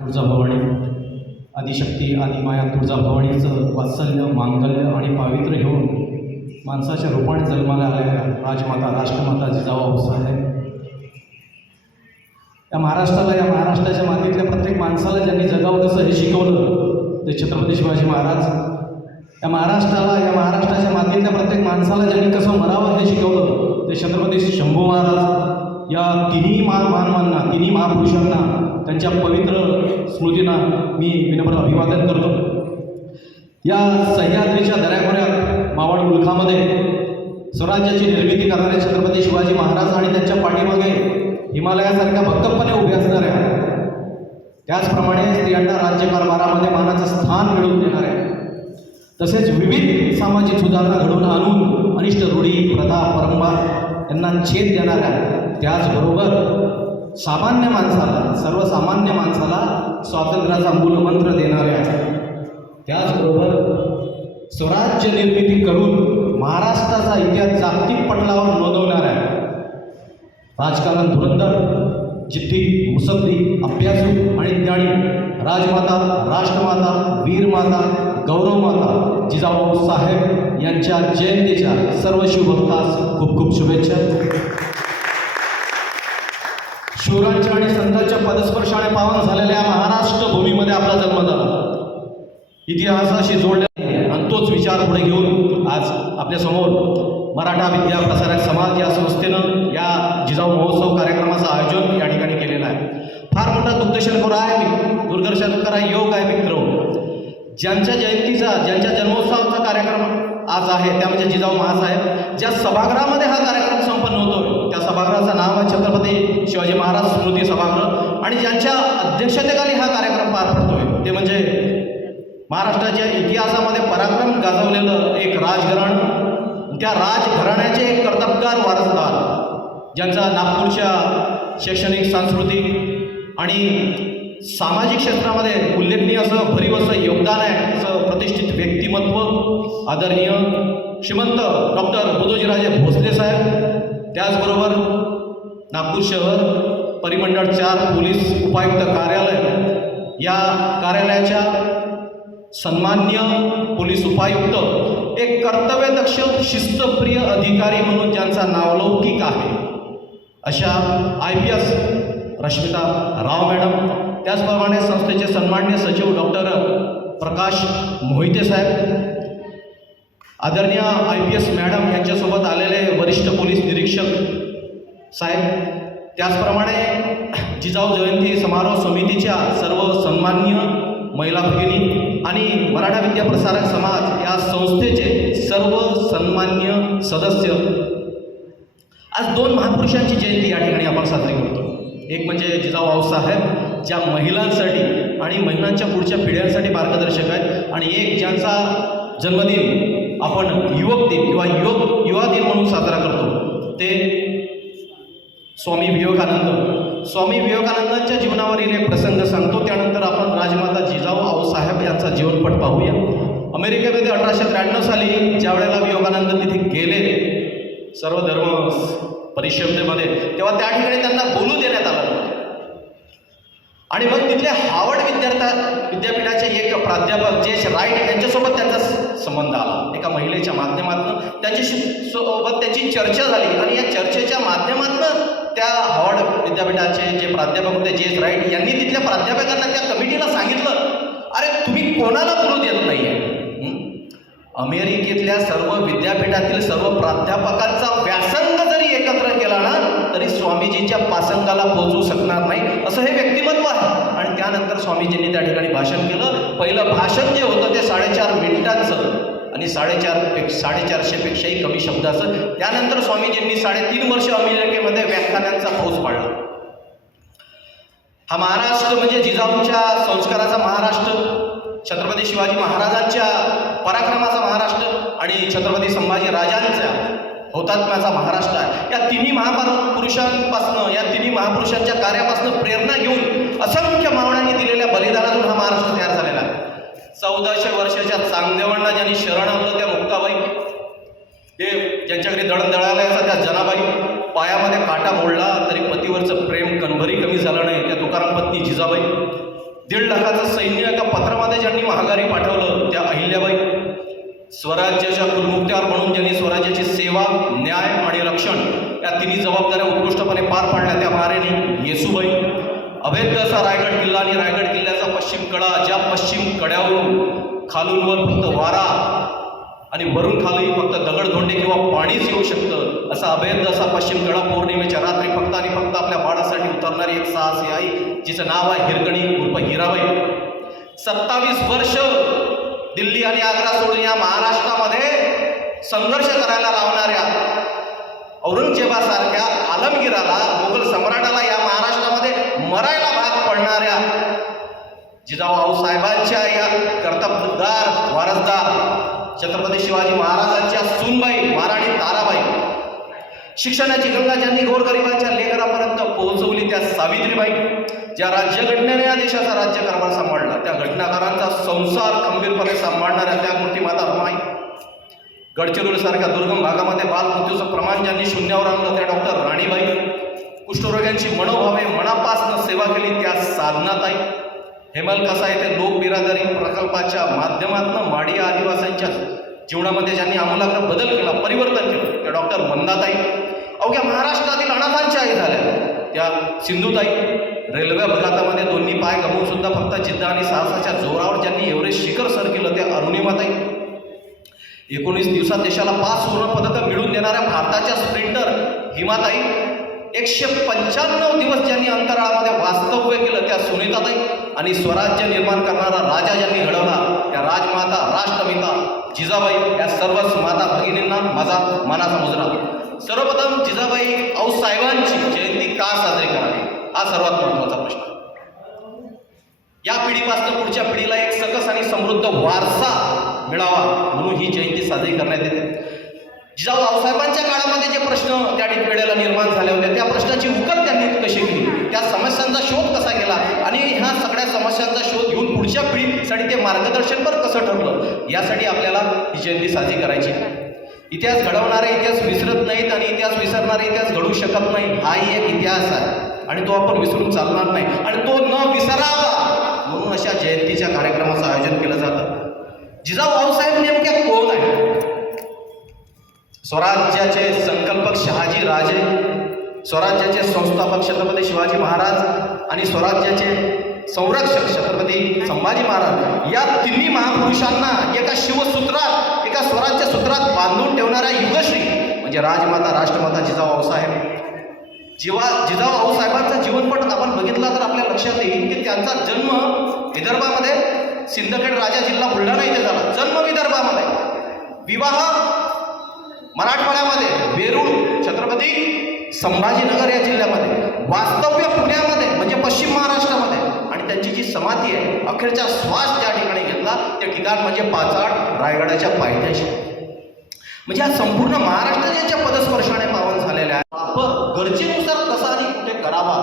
तुळजाभवानी. आदिशक्ती आदिमाया तुळजाभवानीचं वात्सल्य मांगल्य आणि पावित्र्य घेऊन माणसाच्या रूपाने जन्माला आलेल्या राजमाता राष्ट्रमाता जिजाऊ साहेब या महाराष्ट्राला या महाराष्ट्राच्या मातीतल्या प्रत्येक माणसाला ज्यांनी जगावं कसं हे शिकवलं ते छत्रपती शिवाजी महाराज. या महाराष्ट्राला या महाराष्ट्राच्या मातीतल्या प्रत्येक माणसाला ज्यांनी कसं मरावं हे शिकवलं ते छत्रपती शंभू महाराज. या तिन्ही मान महानमांना तिन्ही महापुरुषांना त्यांच्या पवित्र स्मृतींना मी विनम्र अभिवादन करतो. या सह्याद्रीच्या दऱ्याखोऱ्यात मावळ मुलखामध्ये स्वराज्याची निर्मिती करणारे छत्रपती शिवाजी महाराज आणि त्यांच्या पाठीमागे हिमालयासारख्या भक्कमपणे उभे असणाऱ्या त्याचप्रमाणे स्त्रियांना राज्यकारभारामध्ये मानाचं स्थान मिळवून देणाऱ्या तसेच विविध सामाजिक सुधारणा घडवून आणून अनिष्ट रूढी प्रथा परंपरा यांना छेद देणाऱ्या त्याचबरोबर सामान्य माणसाला सर्वसामान्य माणसाला स्वातंत्र्याचा मूलमंत्र देणाऱ्या त्याचबरोबर स्वराज्य निर्मिती करून महाराष्ट्राचा इतिहास जागतिक पटलावर नोंदवणाऱ्या राजकारण धुरंधर जिद्दी मुसद्दी अभ्यासू आणि ज्ञानी राजमाता राष्ट्रमाता वीरमाता गौरवमाता जिजाऊ साहेब यांच्या जयंतीच्या सर्व शुभक्तास खूप खूप शुभेच्छा. शूरांच्या आणि संतांच्या पदस्पर्शाने पावन झालेल्या महाराष्ट्र भूमीमध्ये आपला जन्म झाला. इतिहासाशी जोडले आणि तोच विचार पुढे घेऊन आज आपल्यासमोर मराठा विद्या प्रसारक समाज या संस्थेनं या जिजाऊ महोत्सव कार्यक्रमाचं आयोजन या ठिकाणी केलेलं आहे. फार मोठा दुग्धशर्खर आहे. दुर्दर्शनकर आहे योग आहे मित्र ज्यांच्या जयंतीचा ज्यांच्या जन्मोत्सवाचा कार्यक्रम आज आहे त्या म्हणजे जिजाऊ महासाहेब. ज्या सभागृहामध्ये हा कार्यक्रम संपन्न होतोय सभागृहाचं नाव आहे छत्रपती शिवाजी महाराज स्मृती सभागृह. आणि ज्यांच्या अध्यक्षतेखाली हा कार्यक्रम पार पडतोय ते म्हणजे महाराष्ट्राच्या इतिहासामध्ये पराक्रम गाजवलेलं एक राजघराण. त्या राजघराण्याचे एक कर्तबगार वारसदार ज्यांचा नागपूरच्या शैक्षणिक सांस्कृतिक आणि सामाजिक क्षेत्रामध्ये उल्लेखनीय असं भरीव असं योगदान आहे असं प्रतिष्ठित व्यक्तिमत्व आदरणीय श्रीमंत डॉक्टर बुधोजीराजे भोसले साहेब. त्याचबरोबर नागपूर शहर परिमंडळ चार पोलीस उपायुक्त कार्यालय या कार्यालयाच्या सन्मान्य पोलीस उपायुक्त एक कर्तव्यदक्ष शिस्तप्रिय अधिकारी म्हणून ज्यांचा नावलौकिक आहे अशा I P S Rashmita Rao madam त्याचप्रमाणे संस्थेचे सन्मान्य सचिव डॉक्टर प्रकाश मोहिते साहेब आदरणीय आय पी एस मॅडम यांच्यासोबत आलेले वरिष्ठ पोलीस निरीक्षक साहेब त्याचप्रमाणे जिजाऊ जयंती समारोह समितीच्या सर्व सन्मान्य महिला भगिनी आणि मराठा विद्याप्रसारक समाज या संस्थेचे सर्व सन्मान्य सदस्य. आज दोन महापुरुषांची जयंती या ठिकाणी आपण साजरी करतो. एक म्हणजे जिजाऊ आऊसाहेब ज्या महिलांसाठी आणि महिलांच्या पुढच्या पिढ्यांसाठी मार्गदर्शक आहेत आणि एक ज्यांचा जन्मदिन आपण युवक दिन किंवा युवक युवा दिन म्हणून साजरा करतो. ते स्वामी विवेकानंद. स्वामी विवेकानंदांच्या जीवनावरील एक प्रसंग सांगतो. त्यानंतर आपण राजमाता जिजाऊ आऊसाहेब यांचा जीवनपट पाहूया. अमेरिकेमध्ये अठराशे त्र्याण्णव साली ज्या वेळेला विवेकानंद तिथे गेले सर्व धर्म परिषदेमध्ये तेव्हा त्या ठिकाणी त्यांना बोलू देण्यात आलं आणि मग तिथले हावड विद्यार्थ्या विद्यापीठाचे एक प्राध्यापक जेश राईट यांच्यासोबत त्यांचा संबंध आला. एका महिलेच्या माध्यमातून त्यांच्याशी सोबत त्याची चर्चा झाली आणि या चर्चेच्या माध्यमातून त्या हार्वर्ड विद्यापीठाचे जे प्राध्यापक होते जेश राईट यांनी तिथल्या प्राध्यापकांना त्या कमिटीला सांगितलं अरे तुम्ही कोणाला करू देत नाहीये? अमेरिकेतल्या सर्व विद्यापीठातील सर्व प्राध्यापकांचा व्यासंग जरी एकत्र केला ना तरी स्वामीजींच्या पासंगाला पोहोचू शकणार नाही असं हे व्यक्तिमत्व आहे. त्यानंतर स्वामीजींनी त्या ठिकाणी भाषण केलं. पहिलं भाषण जे होतं ते साडेचार मिनिटांचं आणि साडेचार साडेचारशेपेक्षाही कमी शब्दाचं. त्यानंतर स्वामीजींनी साडेतीन वर्ष अमेरिकेमध्ये व्याख्यानांचा फौज पाडला. हा महाराष्ट्र म्हणजे जिजाऊंच्या संस्काराचा महाराष्ट्र छत्रपती शिवाजी महाराजांच्या पराक्रमाचा महाराष्ट्र आणि छत्रपती संभाजी राजांच्या हौतात्म्याचा महाराष्ट्र. आहे या तिन्ही महापुरुषांपासनं या तिन्ही महापुरुषांच्या कार्यापासून प्रेरणा घेऊन असंख्य मावळ्यांनी दिलेल्या बलिदानातून हा महाराष्ट्र तयार झालेला आहे. चौदाशे वर्षाच्या चांगदेवांना ज्यांनी शरण आणलं त्या मुक्ताबाई हे ज्यांच्याकडे घरी दळण त्या जनाबाई पायामध्ये काटा मोडला तरी पतीवरचं प्रेम कणभरी कमी झालं नाही. त्या तुकाराम पत्नी जिजाबाई दीड लाखाचं सैन्य एका पत्रामध्ये ज्यांनी महागारी पाठवलं त्या अहिल्याबाई स्वराज्याच्या कुलमुक्त्यावर म्हणून ज्यांनी स्वराज्याची सेवा न्याय आणि रक्षण या तिन्ही जबाबदाऱ्या उत्कृष्टपणे पार पाडल्या त्या महाराणी येसुबाई. अभेद्य असा रायगड किल्ला आणि रायगड किल्ल्याचा पश्चिम कडा ज्या पश्चिम कड्यावरून खालूंवर फक्त वारा आणि वरून खाली फक्त दगडधोंडे किंवा पाणीच येऊ शकतं असा अभेद्य असा पश्चिम कडा पौर्णिमेच्या रात्री फक्त आणि फक्त आपल्या बाळासाठी उतरणारी एक साहसी आई जिचं नाव आहे हिरकणी उर्फ हिराबाई. सत्तावीस वर्ष दिल्ली आणि आग्रा सोडून या महाराष्ट्रामध्ये संघर्ष करायला लावणाऱ्या औरंगजेबासारख्या आलमगीराला मुघल सम्राटाला या महाराष्ट्रामध्ये मरायला भाग पडणाऱ्या जिजाऊ साहेबांच्या या कर्तबगार वारसदार छत्रपती शिवाजी महाराजांच्या सुनबाई महाराणी ताराबाई शिक्षणाची गंगा ज्यांनी गोरगरिबांच्या लेकरापर्यंत पोहोचवली त्या सावित्रीबाई ज्या राज्यघटनेने या देशाचा राज्यकारभार सांभाळला त्या घटनाकारांचा संसार खंबीरपणे सांभाळणाऱ्या त्या मूर्तिमाता रमाई. गडचिरोलीसारख्या दुर्गम भागामध्ये बालमृत्यूचं प्रमाण ज्यांनी शून्यावर आणलं त्या डॉक्टर राणीबाई. कुष्ठरोग्यांची मनोभावे मनापासनं सेवा केली त्या साधनाताई. हेमल कसा येथे लोक बिरादरी प्रकल्पाच्या माध्यमातून माडी आदिवासींच्या जीवनामध्ये ज्यांनी आमूलाग्र बदल केला परिवर्तन केलं त्या डॉक्टर मंदाताई. अवघ्या महाराष्ट्रातील अनाथांच्या आई झाल्या त्या सिंधुताई. रेल्वे अपघातामध्ये दोन्ही पाय गमवून सुद्धा फक्त जिद्द आणि साहसाच्या जोरावर ज्यांनी एव्हरेस्ट शिखर सर केलं ते अरुणिमाताई एकोणीस दिवसात देशाला पाच सुवर्ण पदकं मिळवून देणाऱ्या भारताच्या स्प्रिंटर हिमाताई एकशे पंच्याण्णव दिवस ज्यांनी अंतराळामध्ये वास्तव्य केलं त्या सुनीताताई आणि स्वराज्य निर्माण करणारा राजा ज्यांनी घडवला त्या राजमाता राष्ट्रमिता जिजाबाई या सर्वच माता भगिनींना माझा मनाचा मुजरा. सर्वप्रथम जिजाबाई आऊसाहेबांची जयंती का साजरी करावी? हा सर्वात महत्त्वाचा प्रश्न. या पिढीपासून पुढच्या पिढीला एक सकस आणि समृद्ध वारसा मिळावा म्हणून ही जयंती साजरी करण्यात येते. जिजाऊ रावसाहेबांच्या काळामध्ये जे प्रश्न त्या वेळेला निर्माण झाले होते त्या प्रश्नाची उकल त्यांनी कशी केली? त्या समस्यांचा शोध कसा केला? आणि ह्या सगळ्या समस्यांचा शोध घेऊन पुढच्या पिढीसाठी ते मार्गदर्शनपर कसं ठरलं? यासाठी आपल्याला ही जयंती साजरी करायची आहे. इतिहास घडवणारे इतिहास विसरत नाहीत आणि इतिहास विसरणारे इतिहास घडू शकत नाही हाही एक इतिहास आहे. आणि तो आपण विसरून चालणार नाही. आणि तो न विसरावा म्हणून अशा जयंतीच्या कार्यक्रमाचं आयोजन केलं जातं. जिजाऊ भाऊसाहेब नेमक्या कोण आहे स्वराज्याचे संकल्पक शहाजी राजे स्वराज्याचे संस्थापक छत्रपती शिवाजी महाराज आणि स्वराज्याचे संरक्षक छत्रपती संभाजी महाराज. या तिन्ही महापुरुषांना एका शिवसूत्रात एका स्वराज्य सूत्रात बांधून ठेवणाऱ्या युगश्री म्हणजे राजमाता राष्ट्रमाता जिजाऊ भाऊसाहेब जेव्हा जिजाऊ भाऊसाहेबांचा जीवनपट आपण बघितला तर आपल्या लक्षात येईल की त्यांचा जन्म विदर्भामध्ये सिंदखेड राजा जिल्हा बुलढाणा इथे झाला. जन्म विदर्भामध्ये. विवाह मराठवाड्यामध्ये वेरूळ छत्रपती संभाजीनगर या जिल्ह्यामध्ये. वास्तव्य पुण्यामध्ये म्हणजे पश्चिम महाराष्ट्रामध्ये. आणि त्यांची जी समाधी आहे अखेरचा श्वास ज्या ठिकाणी घेतला ते ठिकाण म्हणजे पाचाड रायगडाच्या पायथ्याशी. म्हणजे हा संपूर्ण महाराष्ट्र ज्यांच्या पदस्पर्शाने पावन झालेला आहे वापर गरजेनुसार कसा आणि कुठे करावा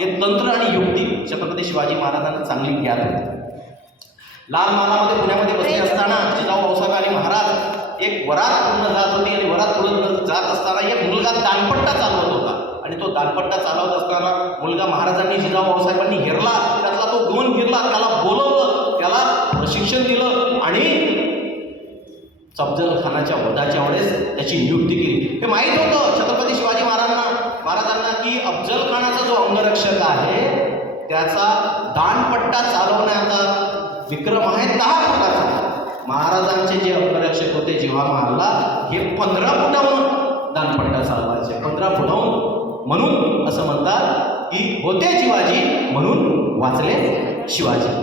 हे तंत्र आणि युक्ती छत्रपती शिवाजी महाराजांना चांगली ज्ञात होती लाल मालामध्ये पुण्यामध्ये बसले असताना जिजाऊ भाऊसाहेब आणि महाराज एक वरात पूर्ण जात होती आणि वरात पूर्ण जात असताना एक मुलगा दानपट्टा चालवत होता. आणि तो दानपट्टा चालवत असताना मुलगा महाराजांनी जिजाऊ भाऊसाहेबांनी हेरला त्यातला तो गुण फिरला त्याला बोलवलं त्याला प्रशिक्षण दिलं आणि अफजल खानाच्या वधाच्या वेळेस त्याची नियुक्ती केली. हे माहीत होतं छत्रपती शिवाजी महाराजांना महाराजांना की अफजल खानाचा जो अंगरक्षक आहे त्याचा दानपट्टा चालवण्याचा विक्रम आहे दहा फुटाचा. महाराजांचे जे अंगरक्षक होते जेव्हा महालला हे पंधरा फुटाहून दानपट्टा चालवायचे. पंधरा फुटाहून म्हणून असं म्हणतात की होते शिवाजी म्हणून वाचले शिवाजी.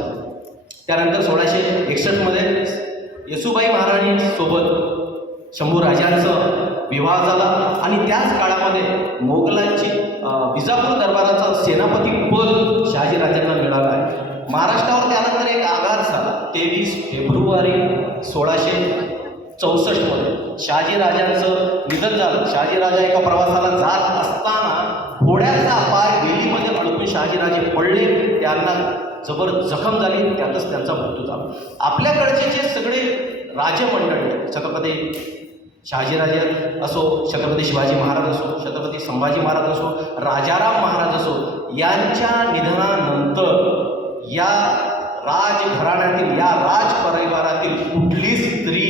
त्यानंतर सोळाशे एकसष्टमध्ये येसुबाई महाराणी सोबत शंभू राजांचं विवाह झाला आणि त्याच काळामध्ये मोगलांची विजापूर दरबाराचा सेनापती पद शहाजीराजांना मिळाला आहे. महाराष्ट्रावर त्यानंतर एक आघात झाला. तेवीस फेब्रुवारी सोळाशे चौसष्टमध्ये शहाजी राजांचं निधन झालं. शहाजीराजा एका प्रवासाला जात असताना घोड्याचा पाय वेलीमध्ये अडकून शहाजीराजे पडले. त्यांना जबर जखम झाली त्यातच त्यांचा मृत्यू झाला. आपल्याकडचे जे सगळे राजमंडळी छत्रपती शहाजीराजे असो छत्रपती शिवाजी महाराज असो छत्रपती संभाजी महाराज असो राजाराम महाराज असो यांच्या निधनानंतर या राजघराण्यातील या राज परिवारातील कुठली स्त्री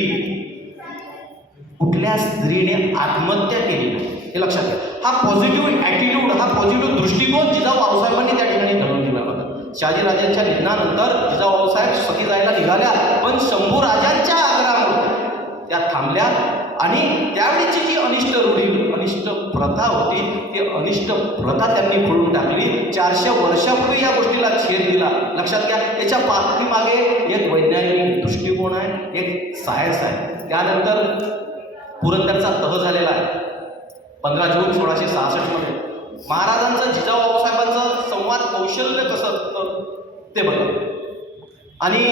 कुठल्या स्त्रीने आत्महत्या केली हे लक्षात घ्या. हा पॉझिटिव्ह ॲटिट्यूड हा पॉझिटिव्ह दृष्टिकोन जिजाऊ भाऊसाहेबांनी त्या ठिकाणी शहाजीराजांच्या निधनानंतर जिजाऊ भाऊसाहेब जायला निघाल्या पण शंभू राजांच्या आग्रहामुळे त्या थांबल्या आणि त्यावेळीची जी अनिष्ट रूढी अनिष्ट प्रथा होती ती अनिष्ट प्रथा त्यांनी फोडून टाकली. चारशे वर्षापूर्वी या गोष्टीला छेद दिला. लक्षात घ्या त्याच्या पाठीमागे एक वैज्ञानिक दृष्टिकोन आहे एक सायन्स आहे. त्यानंतर पुरंदरचा तह झालेला आहे. पंधरा जून सोळाशे सहासष्टमध्ये महाराजांचं जिजाऊ संवाद कौशल्य कसं? ते बघा. आणि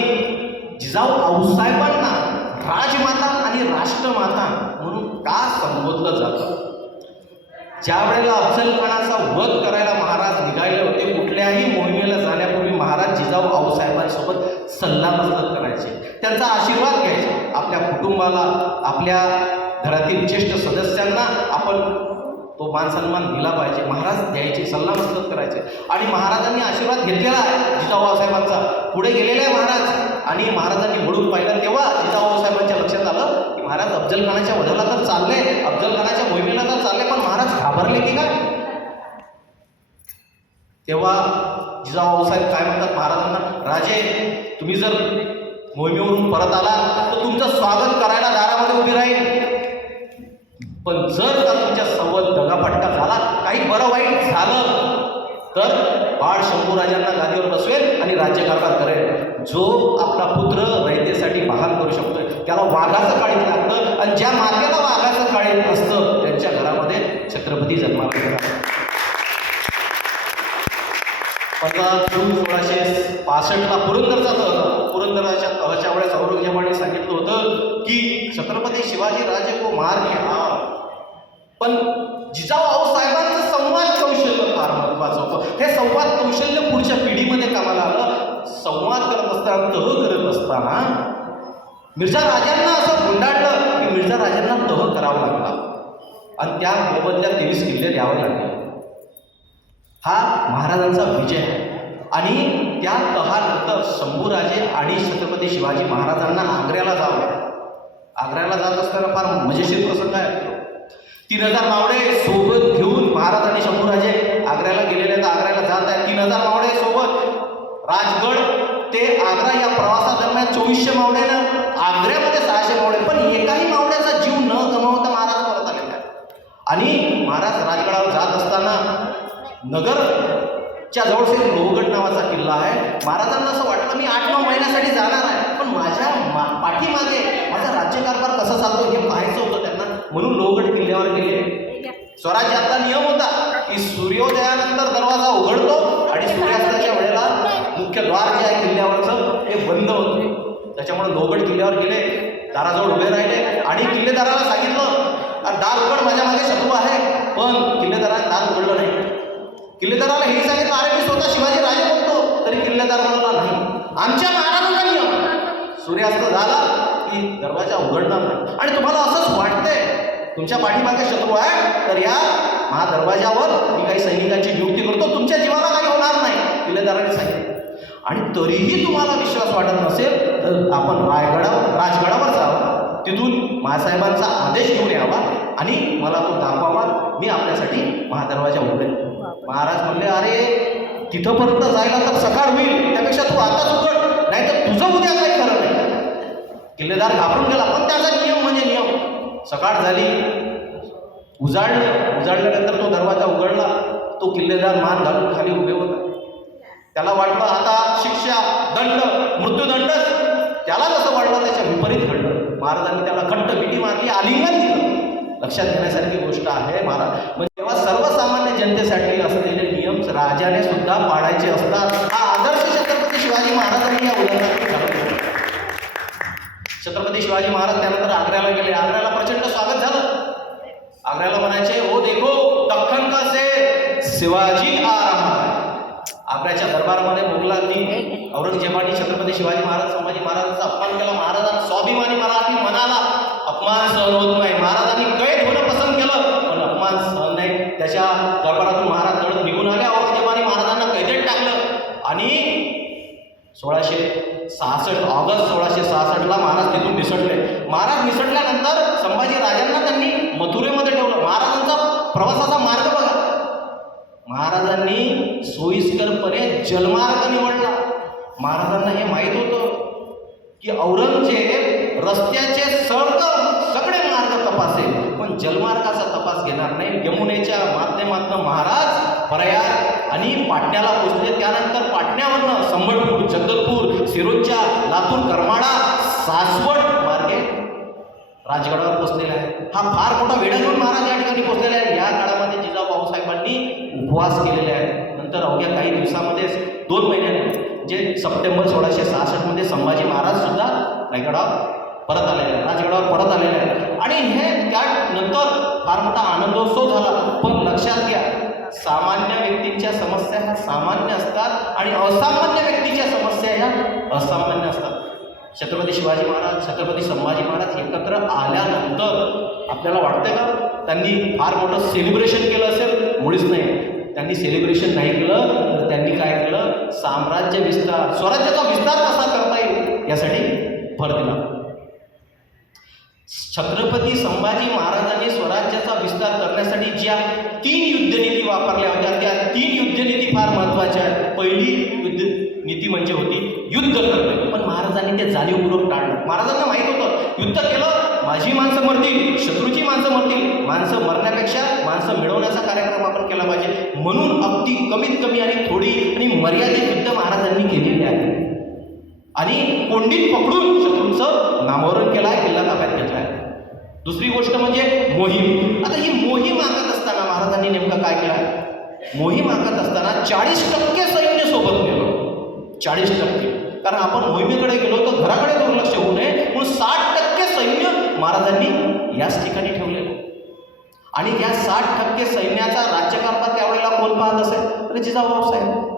जिजाऊ आऊसाहेबांना राजमाता आणि राष्ट्रमाता म्हणून का संबोधलं जातं? ज्या वेळेला अफजलखानाचा वध करायला महाराज निघाले होते कुठल्याही मोहिमेला जाण्यापूर्वी महाराज जिजाऊ आऊसाहेबांसोबत सल्लामसलत करायचे. त्यांचा आशीर्वाद घ्यायचे. आपल्या कुटुंबाला आपल्या घरातील ज्येष्ठ सदस्यांना आपण तो मान सन्मान दिला पाहिजे. महाराज द्यायचे सल्लामसलत करायचे. आणि महाराजांनी आशीर्वाद घेतलेला आहे जिजाऊ साहेबांचा पुढे गेलेला आहे महाराज. आणि महाराजांनी वळून पाहिलं तेव्हा जिजाऊ साहेबांच्या लक्षात आलं की महाराज अफजल खानाच्या वधाला तर चालले अफजल खानाच्या मोहिमेला तर चालले पण महाराज घाबरले की काय? तेव्हा जिजाऊ साहेब काय म्हणतात? महाराजांना राजे तुम्ही जर मोहिमेवरून परत आला तर तुमचं स्वागत करायला दारामध्ये उभी राहील पण जर का तुमच्या सवत दगाफटका झाला काही बरं वाईट झालं तर बाळ शंभूराजांना गादीवर बसवेल आणि राज्यकारभार करेल. जो आपला पुत्र रयतेसाठी बहाल करू शकतोय त्याला वाघाचं काळीत लागतं आणि ज्या मातेला वाघाचं काळीत असतं त्यांच्या घरामध्ये छत्रपती जन्माला पंधरा जून सोळाशे पासष्टला पुरंदरचा तह पुरंदराच्या तहच्या वेळेस औरंगजेबाने सांगितलं होतं की छत्रपती शिवाजी राजे को मार घ्या पण जिजाऊ साहेब संवाद फार हे संवाद कौशल्य पुढच्या पिढीमध्ये कामाला आलं संवाद करत असताना तह करत असताना मिर्झा राजांना असं गुंडाळलं की मिर्झा राजांना तह करावा लागला. आणि त्या मोबदल्या तेवीस किल्ले द्यावे लागले. हा महाराजांचा विजय. आहे आणि त्या तहानंतर शंभूराजे आणि छत्रपती शिवाजी महाराजांना आग्र्याला जावं आग्र्याला जात असताना फार मजेशीर प्रसंग आहे. तीन हजार मावळे सोबत घेऊन महाराज आणि शंभूराजे आग्र्याला गेलेले आहेत. आग्र्याला जात आहेत. तीन हजार मावळे सोबत राजगड ते आग्रा या प्रवासादरम्यान चोवीसशे मावळेनं आग्र्यामध्ये सहाशे मावळे. पण एकाही मावळ्याचा जीव न गमावता महाराज परत आलेला आहे आणि महाराज राजगडावर जात असताना नगरच्या जवळच एक लोहगड नावाचा किल्ला आहे. महाराजांना असं वाटलं मी आठ नऊ महिन्यासाठी जाणार आहे. पण माझ्या मा पाठीमागे माझा राज्यकारभार कसा चालतो हे पाहायचं होतं त्यांना. म्हणून लोहगड किल्ल्यावर गेले. स्वराज्यातला नियम होता की सूर्योदयानंतर दरवाजा उघडतो आणि सूर्यास्ताच्या वेळेला मुख्य द्वार जे आहे किल्ल्यावरचं ते बंद होतं. त्याच्यामुळे लोगड किल्ल्यावर गेले दाराजवळ उभे राहिले आणि किल्लेदाराला सांगितलं आणि दार उघड माझ्या मागे शत्रू आहे. पण किल्लेदाराने दार उघडलं नाही. किल्लेदाराला हे सांगितलं अरे मी स्वतः शिवाजी राजे बोलतो तरी किल्लेदार म्हणाला नाही. आमच्या महाराजांचा नियम? सूर्यास्त झाला की दरवाजा उघडणार नाही. आणि तुम्हाला असंच वाटतं तुमच्या पाठीमागे शत्रू आहे तर या महादरवाजावर मी काही सैनिकांची नियुक्ती करतो. तुमच्या जीवाला काही होणार नाही किल्लेदाराने सांगितलं. आणि तरीही तुम्हाला विश्वास वाटत नसेल तर आपण रायगडा राजगडावर जावं. तिथून महासाहेबांचा आदेश घेऊन यावा आणि मला तो दाखवावा. मी आपल्यासाठी महादरवाजा उघडेल महाराज म्हणले अरे तिथंपर्यंत जायला तर सकाळ होईल. त्यापेक्षा तू आताच उघड. नाही तर तुझं उद्या काही खरं नाही. किल्लेदार घाबरून गेला. पण त्याचा नियम म्हणजे नियम. सकाळ झाली उजाडलं उजाडल्यानंतर तो दरवाजा उघडला तो किल्लेदार मान घालून खाली उभे होता. त्याला वाटलं आता शिक्षा दंड मृत्यूदंडच त्याला जसं वाटलं त्याच्या विपरीत घडलं. महाराजांनी त्याला घट्ट मिठी मारली आलिंगन दिलं लक्षात घेण्यासारखी गोष्ट आहे महाराज. म्हणजे तेव्हा सर्वसामान्य जनतेसाठी असलेले नियम राजाने सुद्धा पाळायचे असतात. हा आदर्श छत्रपती शिवाजी महाराजांनी या उदाहरणात छत्रपती शिवाजी महाराज त्यानंतर आग्र्याला गेले. आग्र्याला प्रचंड स्वागत झालं. आग्र्याला म्हणायचे हो देखो दख्खन का से शिवाजी आ रहा आग्र्याच्या दरबारमध्ये मुघलांनी औरंगजेबाने छत्रपती शिवाजी महाराज संभाजी महाराजांचा अपमान केला. महाराजांना स्वाभिमानी मराठी मनाला अपमान सहन होत नाही. महाराजांनी कैद होणं पसंत केलं. पण अपमान सहन नाही. त्याच्या दरबारातून महाराज लढत निघून आले. औरंगजेबाने महाराजांना कैदेत टाकलं. आणि सोळाशे सहासष्ट ऑगस्ट सोळाशे सहासष्टला महाराज तिथून निसटले. महाराज निसटल्यानंतर संभाजी राजांना त्यांनी मथुरेमध्ये ठेवलं. महाराजांचा प्रवासाचा मार्ग बघा. महाराजांनी सोयीस्करपणे जलमार्ग निवडला. महाराजांना हे माहीत होतं की औरंगजेब रस्त्याचे सळकर सगळे मार्ग तपासेल. पण जलमार्गाचा तपास घेणार नाही. यमुनेच्या माध्यमातून महाराज प्रयाग आणि पाटण्याला पोचले त्यानंतर पाटण्यावरनं संबळपूर जगदलपूर सिरोंचा लातूर करमाडा सासवड मार्गे राजगडावर पोचलेला आहे हा फार मोठा वेळा घेऊन महाराज या ठिकाणी पोचलेला आहे या काळामध्ये जिजाऊ भाऊसाहेबांनी उपवास केलेले आहेत. नंतर अवघ्या काही दिवसामध्येच दोन महिन्याने जे सप्टेंबर सोळाशे सहासष्टमध्ये संभाजी महाराज सुद्धा रायगडावर परत आलेले आहेत. राजगडावर परत आलेले आहेत. आणि हे त्या त्यानंतर फार मोठा आनंदोत्सव झाला. पण लक्षात घ्या सामान्य व्यक्तींच्या समस्या ह्या सामान्य असतात आणि असामान्य व्यक्तीच्या समस्या ह्या असामान्य असतात. छत्रपती शिवाजी महाराज छत्रपती संभाजी महाराज एकत्र आल्यानंतर आपल्याला वाटतं का? त्यांनी फार मोठं सेलिब्रेशन केलं असेल? मुळीच नाही. त्यांनी सेलिब्रेशन नाही केलं तर त्यांनी काय केलं? साम्राज्य विस्तार स्वराज्याचा विस्तार कसा करता येईल? यासाठी भर दिला. छत्रपती संभाजी महाराजांनी स्वराज्याचा विस्तार करण्यासाठी ज्या तीन युद्धनीती वापरल्या होत्या त्या तीन युद्धनीती फार महत्त्वाच्या आहेत. पहिली युद्ध नीती म्हणजे होती युद्ध करणे. पण महाराजांनी ते जाणीवपूर्वक टाळलं. महाराजांना माहीत होतं युद्ध केलं माझी माणसं मरतील शत्रूची माणसं मरतील. माणसं मरण्यापेक्षा माणसं मिळवण्याचा कार्यक्रम आपण केला पाहिजे. म्हणून अगदी कमीत कमी आणि थोडी आणि मर्यादित युद्ध महाराजांनी केलेली आहे. आणि कोंडीत पकडून शत्रूंचं नामोहरण केला किल्ला ताब्यात घेतला. दुसरी गोष्ट म्हणजे मोहीम. आता ही मोहीम आखत असताना महाराजांनी नेमकं काय केलं? आहे मोहीम आखत असताना चाळीस टक्के सैन्य सोबत गेलो. चाळीस टक्के. कारण आपण मोहिमेकडे गेलो तर घराकडे दुर्लक्ष होऊ नये म्हणून साठ टक्के सैन्य महाराजांनी याच ठिकाणी ठेवले आणि या साठ टक्के सैन्याचा राज्यकारभार त्यावेळेला कोण पाहत असेल? तर जिजाऊ आऊसाहेब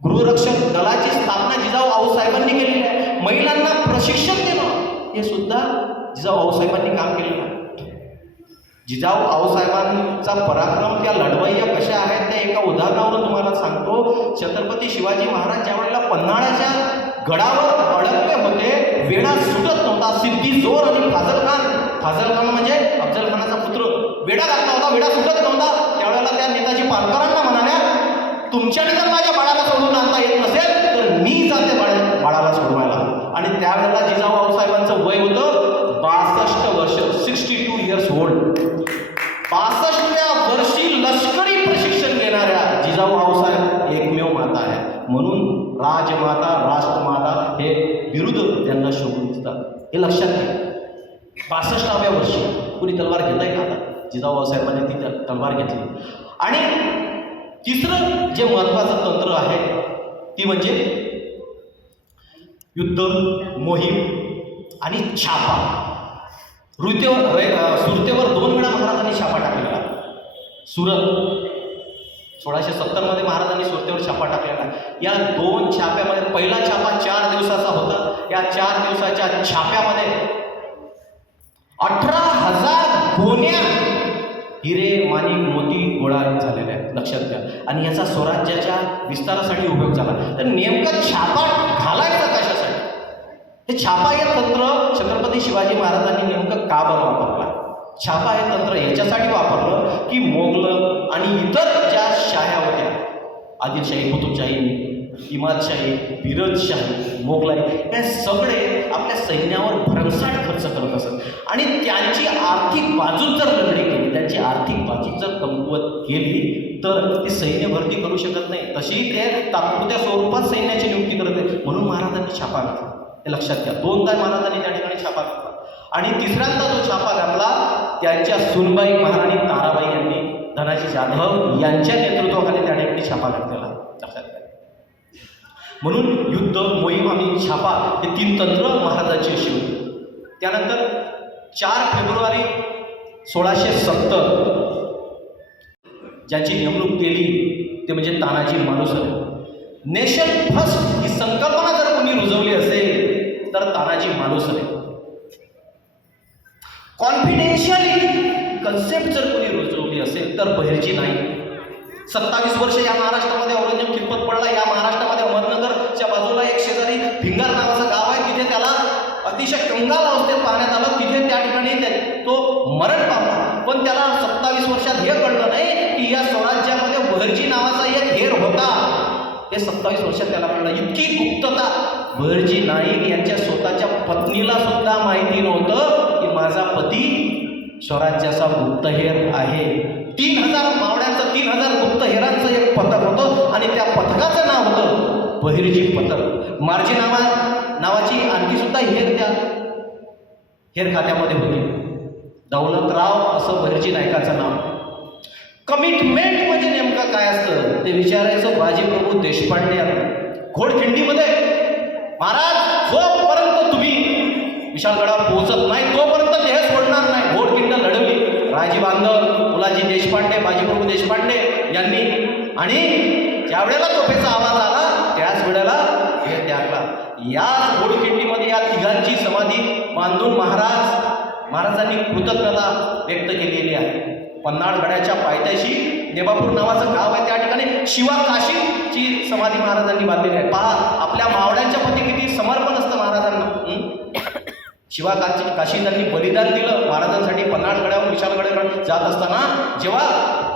गृहरक्षक दलाची स्थापना जिजाऊ आऊसाहेबांनी केलेली आहे. महिलांना प्रशिक्षण देणं हे सुद्धा जिजाऊ आऊसाहेबांनी काम केलेलं जिजाऊ आऊसाहेबांचा पराक्रम त्या लढवय्या कशा आहेत त्या एका उदाहरणावरून तुम्हाला सांगतो. छत्रपती शिवाजी महाराज ज्या वेळेला पन्हाळ्याच्या गडावर अडकले होते वेळा सुटत नव्हता. सिद्धी जोर आणि फाजल खान फाजल खान म्हणजे अफजल खानाचा पुत्र. वेडा घातला होता वेडा सुटत नव्हता. त्यावेळेला त्या नेताजी पालकरांना म्हणाल्या तुमच्याने जर माझ्या बाळाला सोडून आणता येत नसेल तर मी जाते बाळा बाळाला सोडवायला. आणि त्यावेळेला जिजाऊ आऊसाहेबांचं वय होतं इयर्स ओल्ड पासष्टव्या वर्षी लष्करी प्रशिक्षण घेणाऱ्या जिजाऊ हाऊसाहेब एकमेव माता आहे म्हणून राजमाता राष्ट्रमाता हे विरुद्ध त्यांना शोभून दिसतात. हे लक्षात घ्या. पासष्टाव्या वर्षी कुणी तलवार घेताय का आता? जिजाऊ साहेबांनी ती तलवार घेतली. आणि तिसरं जे महत्त्वाचं तंत्र आहे ती म्हणजे युद्ध मोहीम आणि छापा. रुतेवर सुरतेवर दोन वेळा महाराजांनी छापा टाकलेला. सुरत सोळाशे सत्तरमध्ये महाराजांनी सुरतेवर छापा टाकलेला. या दोन छाप्यामध्ये पहिला छापा चार दिवसाचा होता. या चार दिवसाच्या छाप्यामध्ये अठरा हजार गोण्या हिरे माणिक मोती गोळा झालेले आहेत. लक्षात घ्या. आणि याचा स्वराज्याच्या विस्तारासाठी उपयोग झाला. तर नेमकं छापा घालायचा का हे छापा हे तंत्र छत्रपती शिवाजी महाराजांनी नेमकं का बरं वापरलं छापा हे तंत्र याच्यासाठी वापरलं की मोगल आणि इतर ज्या शाह्या होत्या आदिलशाही कुतुबशाही इमादशाही बिरजशाही मोगलाई हे सगळे आपल्या सैन्यावर भरमसाठ खर्च करत असत. आणि त्यांची आर्थिक बाजू जर लढणी केली त्यांची आर्थिक बाजू जर कमकुवत केली तर ते सैन्य भरती करू शकत नाही. तशीही ते तात्पुरत्या स्वरूपात सैन्याची नियुक्ती करत आहेत. म्हणून महाराजांनी छापा घातला. हे लक्षात घ्या. दोनदा महाराजांनी त्या ठिकाणी छापा घातला. आणि तिसऱ्यांदा जो छापा घातला त्यांच्या सुनबाई महाराणी ताराबाई यांनी धनाजी जाधव यांच्या नेतृत्वाखाली त्या ठिकाणी छापा घातलेला. लक्षात घ्या. म्हणून युद्ध मोहीम आणि छापा हे तीन तंत्र महाराजांची अशी होती. त्यानंतर चार फेब्रुवारी सोळाशे सत्तर ज्याची नेमणूक केली ते म्हणजे तानाजी मालुसरे नेशन फर्स्ट ही संकल्पना जर कोणी रुजवली असेल तर तानाजी मालुसरे कॉन्फिडेन्शियली कन्सेप्ट जर कोणी रुजवली असेल तर बहिरची नाही सत्तावीस वर्ष या महाराष्ट्रामध्ये औरंगजेब कितपत पडला? या महाराष्ट्रामध्ये अहमदनगरच्या बाजूला एक शेजारी भिंगार नावाचं गाव आहे. तिथे त्याला अतिशय कंगाल अवस्थेत पाहण्यात आलं. तिथे त्या ठिकाणी तो मरण पावला पण त्याला सत्तावीस वर्षात हे कळलं नाही की या स्वराज्यामध्ये बहरजी नावाचा एक हेर होता. हे सत्तावीस वर्षात त्याला कळलं. इतकी गुप्तता. भरजी नाईक यांच्या स्वतःच्या पत्नीला सुद्धा माहिती नव्हतं की माझा पती स्वराज्याचा गुप्तहेर आहे. तीन हजार मावळ्यांचं तीन हजार गुप्तहेरांचं एक पथक होतं आणि त्या पथकाचं नाव होतं बहिर्जी पथक. मार्जी नावा नावाची आणखी सुद्धा हेर त्या हेर खात्यामध्ये होती. दौलतराव असं बहिर्जी नायकाचं नाव. कमिटमेंट म्हणजे नेमकं काय असतं? ते विचारायचं बाजीप्रभू देशपांडे यांना. घोडखिंडीमध्ये महाराज जोपर्यंत तुम्ही विशालगडावर पोहोचत नाही तोपर्यंत देह सोडणार नाही. घोडखिंड लढवली. राजी बांधव मुलाजी देशपांडे बाजीप्रभू देशपांडे यांनी. आणि ज्या वेळेला तोफेचा आवाज आला त्याच वेळेला हे त्यागला. या घोडखिंडीमध्ये या तिघांची समाधी बांधून महाराज महाराजांनी कृतज्ञता व्यक्त केलेली आहे. पन्हाळ गडाच्या पायथ्याशी नेबापूर नावाचं गाव आहे. त्या ठिकाणी शिवा काशीची समाधी महाराजांनी बांधलेली आहे. पहा आपल्या मावळ्यांच्या पती किती समर्पण असतं महाराजांना. शिवा काशी काशी त्यांनी बलिदान दिलं. महाराजांसाठी पन्हाळ गड्यावर विशालगडावर जात असताना जेव्हा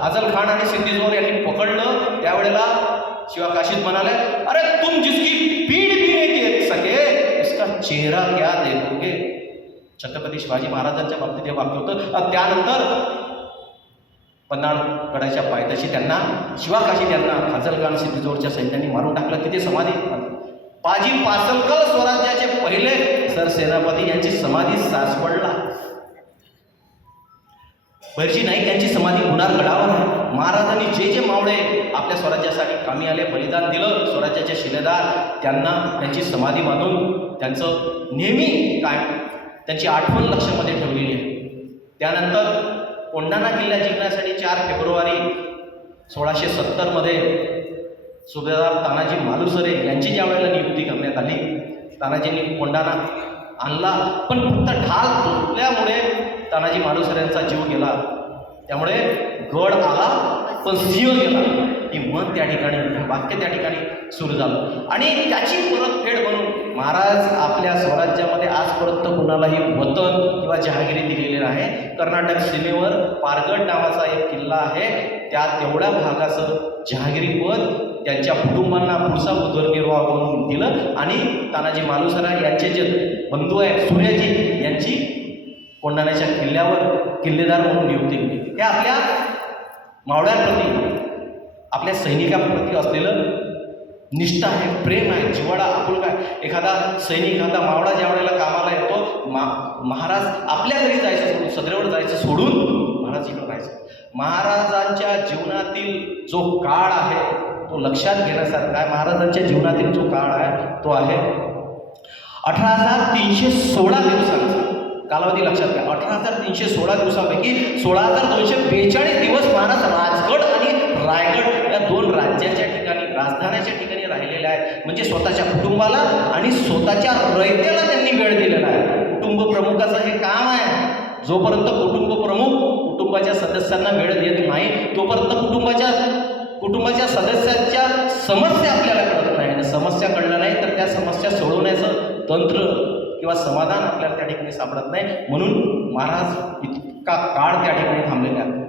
अजल खान आणि सिद्धी यांनी पकडलं त्यावेळेला शिवा काशीत म्हणाले अरे तुम जिसकी पीठ भी नहीं देख सके इसका चेहरा क्या देखोगे? छत्रपती शिवाजी महाराजांच्या बाबतीत हे वाक्य होतं. त्यानंतर पन्हाळगडाच्या पायथ्याशी त्यांना शिवाकाशी त्यांना खाजलखान सिद्धजोरच्या सैन्याने मारून टाकलं. तिथे समाधी पाजी पासलकर स्वराज्याचे पहिले सरसेनापती यांची समाधी सासवडला. भैरजी नाईक यांची समाधी होणार गडावर आहे. महाराजांनी जे जे मावळे आपल्या स्वराज्यासाठी कामी आले बलिदान दिलं स्वराज्याचे शिलेदार त्यांना त्यांची समाधी बांधून त्यांचं नेहमी काय त्यांची आठवण लक्षामध्ये ठेवलेली आहे. त्यानंतर कोंढाणा किल्ला जिंकण्यासाठी चार फेब्रुवारी सोळाशे सत्तरमध्ये सुभेदार तानाजी मालुसरे यांची ज्या वेळेला नियुक्ती करण्यात आली तानाजींनी कोंढाणा आणला. पण फक्त ढाल तुटल्यामुळे तानाजी मालुसरे जीव गेला. त्यामुळे गड आला पण सिंह गेला. ती मन त्या ठिकाणी वाक्य त्या ठिकाणी सुरू झालं. आणि त्याची परतफेड म्हणून महाराज आपल्या स्वराज्यामध्ये आजपर्यंत कुणालाही वतन किंवा जहागिरी दिलेली नाही. कर्नाटक सीमेवर पारगड नावाचा एक किल्ला आहे. त्या तेवढ्या भागाचं जहागिरीपद त्यांच्या कुटुंबांना पुढचा उदरनिर्वाह म्हणून दिलं. आणि तानाजी मालुसरा यांचे जे बंधू आहेत सूर्याजी यांची कोंडाण्याच्या किल्ल्यावर किल्लेदार म्हणून नियुक्ती केली. हे आपल्या मावळ्यांप्रती आपल्या सैनिकाप्रती असलेलं निष्ठा आहे प्रेम आहे जिवाडा आपुलका काय एखादा सैनिक एखादा मावळा ज्या वेळेला कामाला येतो मा महाराज आपल्या घरी जायचं सोडून सदरेवर जायचं सोडून महाराज इकडं राहायचं. महाराजांच्या जीवनातील जो काळ आहे तो लक्षात घेण्यासारखा आहे. महाराजांच्या जीवनातील जो काळ आहे तो आहे अठरा हजार तीनशे सोळा दिवसांचा. कालावधी लक्षात घ्या. अठरा हजार तीनशे सोळा दिवसापैकी सोळा हजार दोनशे बेचाळीस दिवस महाराज राज आणि रायगड या दोन राज्याच्या ठिकाणी राजधान्याच्या ठिकाणी राहिलेले आहेत म्हणजे स्वतःच्या कुटुंबाला आणि स्वतःच्या रयतेला त्यांनी वेळ दिलेला आहे. कुटुंब प्रमुखाचं हे काम आहे. जोपर्यंत कुटुंब प्रमुख कुटुंबाच्या सदस्यांना वेळ देत नाही तोपर्यंत कुटुंबाच्या कुटुंबाच्या सदस्यांच्या समस्या आपल्याला कळत नाही. आणि समस्या कळल्या नाही तर त्या समस्या सोडवण्याचं तंत्र किंवा समाधान आपल्याला त्या ठिकाणी सापडत नाही. म्हणून महाराज इतका काळ त्या ठिकाणी थांबलेले आहेत.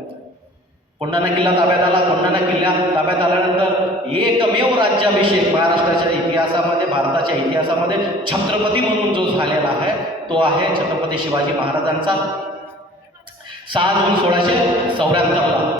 कोंढाणा किल्ला ताब्यात आला कोंढाणा किल्ला ताब्यात आल्यानंतर एकमेव राज्याभिषेक महाराष्ट्राच्या इतिहासामध्ये भारताच्या इतिहासामध्ये छत्रपती म्हणून जो झालेला आहे तो आहे छत्रपती शिवाजी महाराजांचा. सहा जून सोळाशे चौऱ्याहत्तरला.